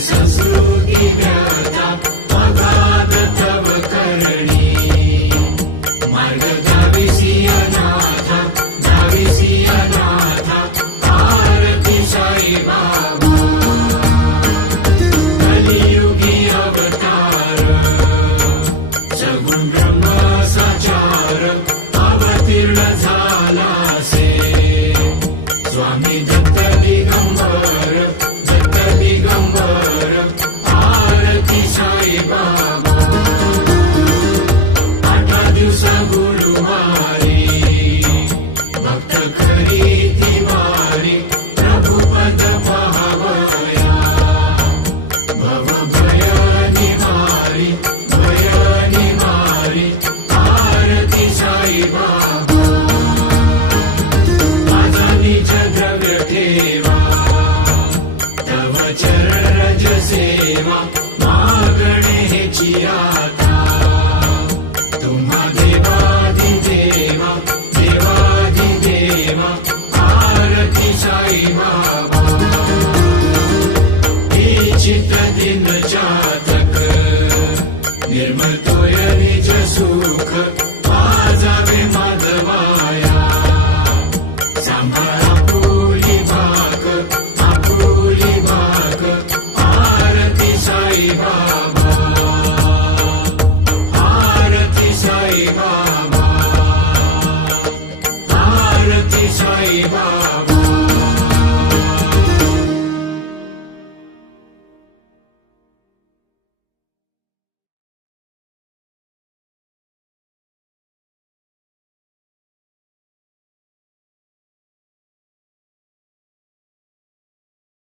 संस्कृती व्यथा अगाध तव करणी मार्ग दाविसी अनाथा आरती साई बाबा कलियुगी अवतार सगुण ब्रह्म साचार अवतीर्ण झालासे स्वामी दत्त दिगंबर आरती साई बाबा 8 दिवसा गुरुवारी भक्त खरी तिवारी प्रभुपद पावया भव भय निवारी आरती साई बाबा माझा निज द्रव्य ठेवा तव चरण रज सेवा मागणे हेची आता तुम्हा देवादिदेवा आरती साई बाबा हे चित्त दिन